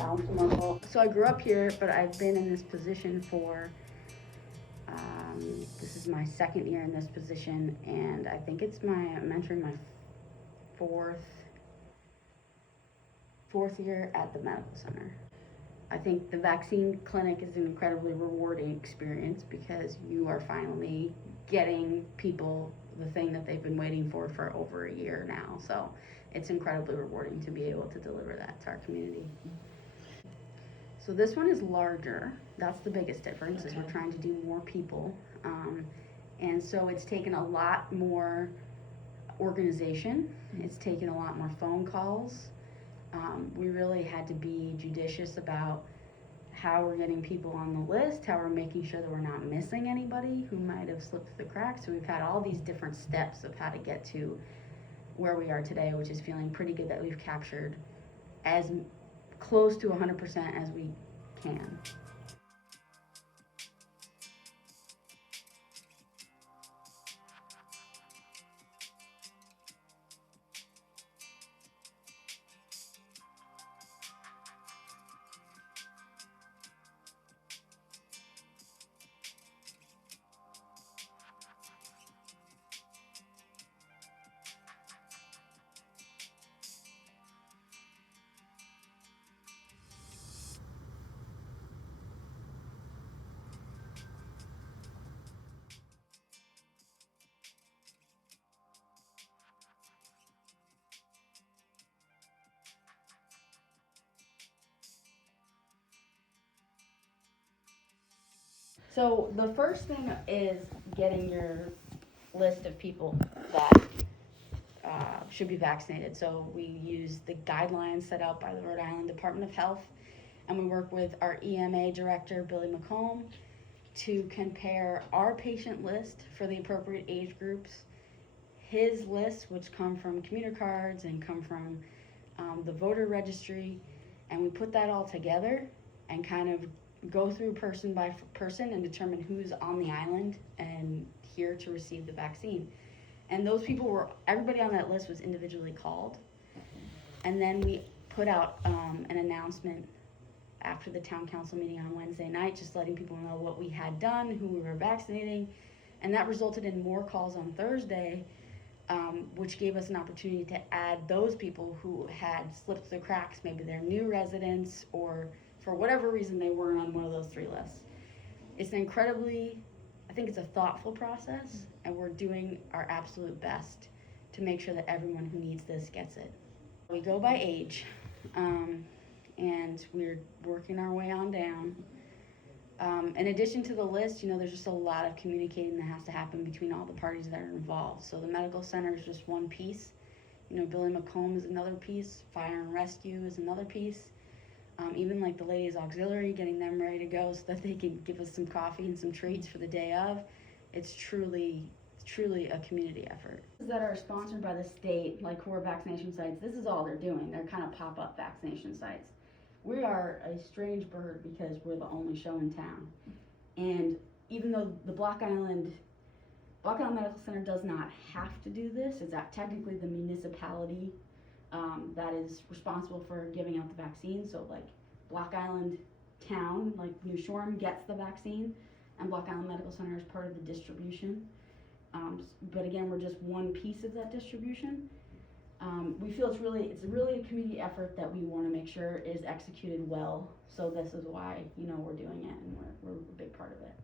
down from our goal. So I grew up here, but I've been in this position for, this is my second year in this position, and I think I'm entering my fourth year at the medical center. I think the vaccine clinic is an incredibly rewarding experience because you are finally getting people the thing that they've been waiting for over a year now. So it's incredibly rewarding to be able to deliver that to our community. So this one is larger. That's the biggest difference, is we're trying to do more people. And so it's taken a lot more organization. It's taken a lot more phone calls. We really had to be judicious about how we're getting people on the list, how we're making sure that we're not missing anybody who might have slipped through the cracks. So we've had all these different steps of how to get to where we are today, which is feeling pretty good that we've captured as close to 100% as we can. So the first thing is getting your list of people that should be vaccinated. So we use the guidelines set out by the Rhode Island Department of Health, and we work with our EMA director, Billy McComb, to compare our patient list for the appropriate age groups, his list, which come from commuter cards and come from the voter registry, and we put that all together and kind of go through person by person and determine who's on the island and here to receive the vaccine. And those people everybody on that list was individually called. And then we put out an announcement after the town council meeting on Wednesday night, just letting people know what we had done, who we were vaccinating. And that resulted in more calls on Thursday, which gave us an opportunity to add those people who had slipped through the cracks. Maybe they're new residents, or for whatever reason they weren't on one of those three lists. It's I think it's a thoughtful process, and we're doing our absolute best to make sure that everyone who needs this gets it. We go by age, and we're working our way on down. In addition to the list, there's just a lot of communicating that has to happen between all the parties that are involved. So the medical center is just one piece. Billy McComb is another piece. Fire and rescue is another piece. Even like the ladies auxiliary, getting them ready to go so that they can give us some coffee and some treats for the day of. It's truly a community effort. That are sponsored by the state, like core vaccination sites, this is all they're doing. They're kind of pop-up vaccination sites. We are a strange bird because we're the only show in town. And even though the Block Island Medical Center does not have to do this, it's technically the municipality that is responsible for giving out the vaccine. So like Block Island Town, like New Shoreham, gets the vaccine, and Block Island Medical Center is part of the distribution. But again, we're just one piece of that distribution. We feel it's really a community effort that we want to make sure is executed well. So this is why we're doing it, and we're a big part of it.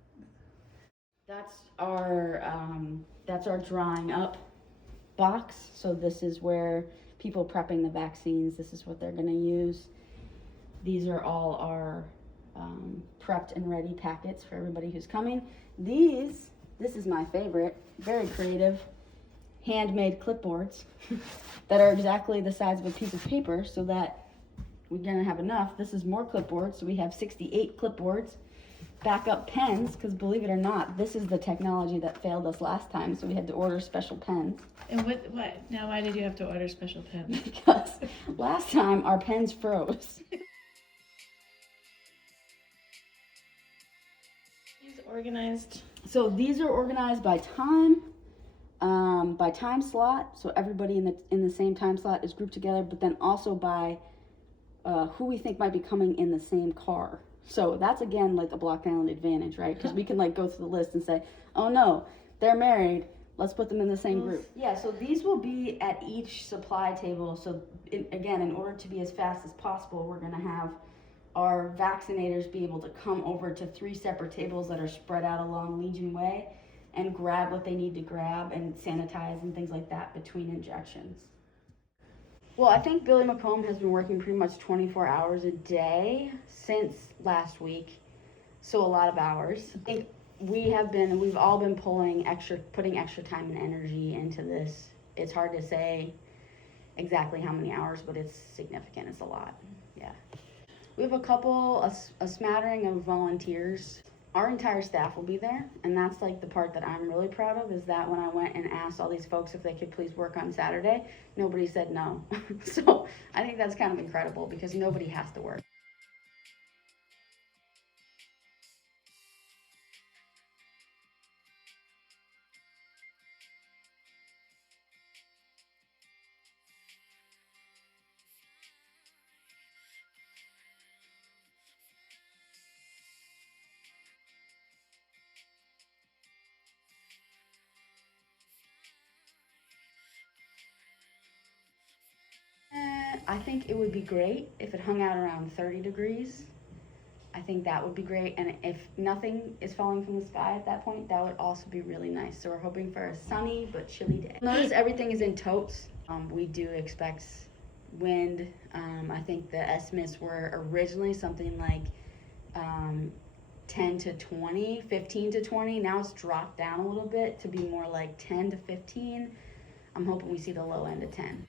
That's our drawing up box. So this is where people prepping the vaccines, this is what they're going to use. These are all our prepped and ready packets for everybody who's coming. This is my favorite, very creative, handmade clipboards that are exactly the size of a piece of paper so that we're going to have enough. This is more clipboards, so we have 68 clipboards. Backup pens, because believe it or not, this is the technology that failed us last time, so we had to order special pens. And what? Now, why did you have to order special pens? Because last time our pens froze. These organized. So these are organized by time slot. So everybody in the same time slot is grouped together, but then also by who we think might be coming in the same car. So that's again like a Block Island advantage, right? Because we can like go through the list and say, oh no, they're married. Let's put them in the same group. Yeah, so these will be at each supply table. So again, in order to be as fast as possible, we're gonna have our vaccinators be able to come over to 3 separate tables that are spread out along Legion Way and grab what they need to grab and sanitize and things like that between injections. Well, I think Billy McComb has been working pretty much 24 hours a day since last week, so a lot of hours. I think we've all been putting extra time and energy into this. It's hard to say exactly how many hours, but it's significant. It's a lot. Yeah. We have a smattering of volunteers. Our entire staff will be there, and that's like the part that I'm really proud of, is that when I went and asked all these folks if they could please work on Saturday, nobody said no. So I think that's kind of incredible because nobody has to work. I think it would be great if it hung out around 30 degrees. I think that would be great, and if nothing is falling from the sky at that point, that would also be really nice. So we're hoping for a sunny but chilly day. Notice everything is in totes. We do expect wind. I think the estimates were originally something like 10 to 20, 15 to 20. Now it's dropped down a little bit to be more like 10 to 15. I'm hoping we see the low end of 10.